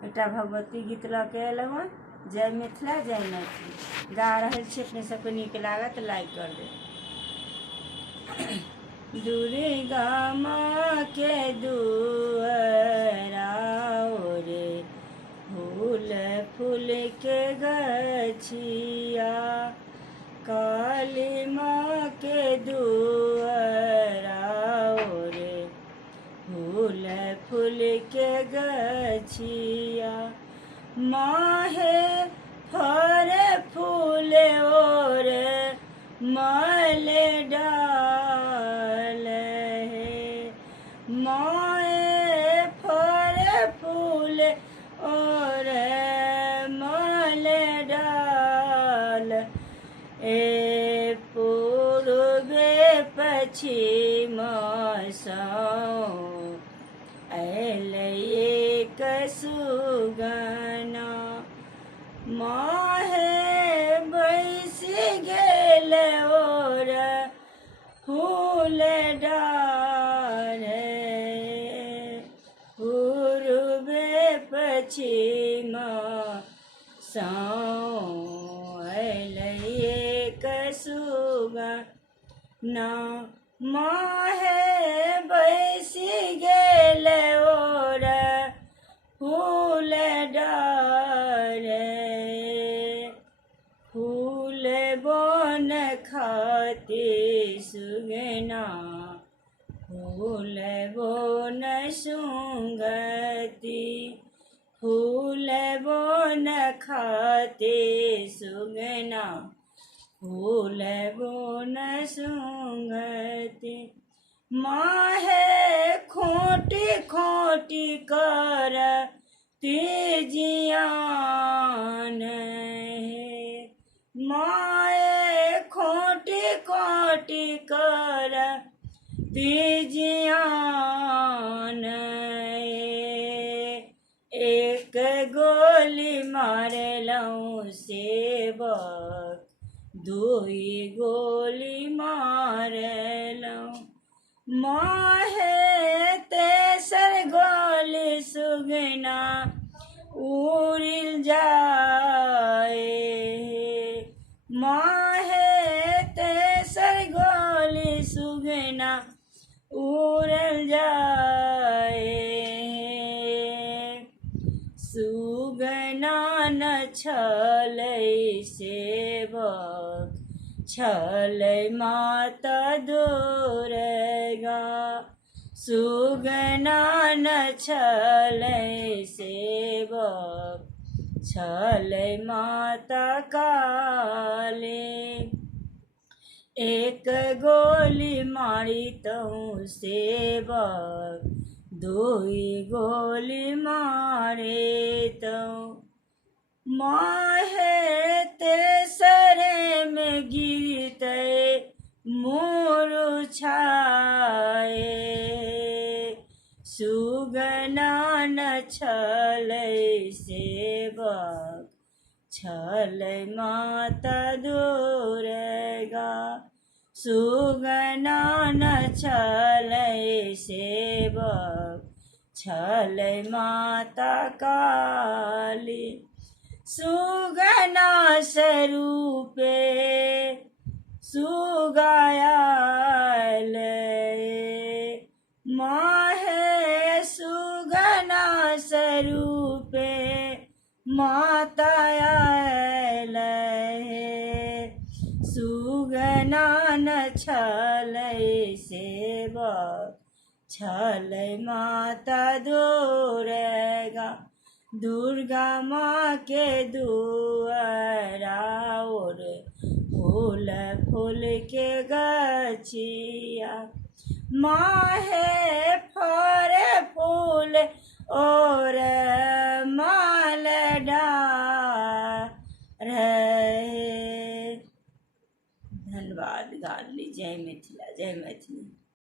एक भगवती गीत लऽ के अयलहुँ। जय मिथिला जय मैथिली गा रहल छी, अपने सबके नीक लागत लाइक कर दे। दुर्गा माँ के दुआरा रे फूल फूल के गछिया, काली माँ के दुआरा रे फूल फूल के गछिया, माहे फर फूल और मल डाल है, माए फर फूल और मल डाल, ए पूर्वे पश्चिम सौ अल एक सुगना, माहे बैस गेल और फूल डाल, पूर्वे पश्चिम सौ अल एक सुगना, माहे बैस गेल और फूल डाल, फूल बन खाते सुगना, फूल बन सुंगती, फूल बन खाते सुगना, फूल बन सुंगती, माहे खोटी खोटी कर तेजियान है, माए खोटी खोटी कर तेजियान, एक गोली मारलौं सेवक, दुई गोली मारलौं, माहे तेसर गोली सुगना उड़िल जाए, माहे तेसर गोली सुगना उड़ल जाए, सुगना न छलै सेवक, छलै माता दुर्गा, सुगना न छलै सेवक, छलै माता काली, एक गोली मारितौं सेवक, दुई गोली मारितौं, माहे तेसरे में गिरते मुरझाए, सुगना न छलै सेवक, छलै माता दुर्गा, सुगना न छलै सेवक, छलै माता काली, सुगना स्वरूपे सुगायल, माहे सुगना स्वरूपे माता आयल, सुगना न छलै सेवक, छलै माता दुर्गा, दुर्गा माँ के दुआरा और फूल फूल के गछिया, माहे फर फूल और माल डाल है। धन्यवाद। गा ली। जय मिथिला जय मैथिली।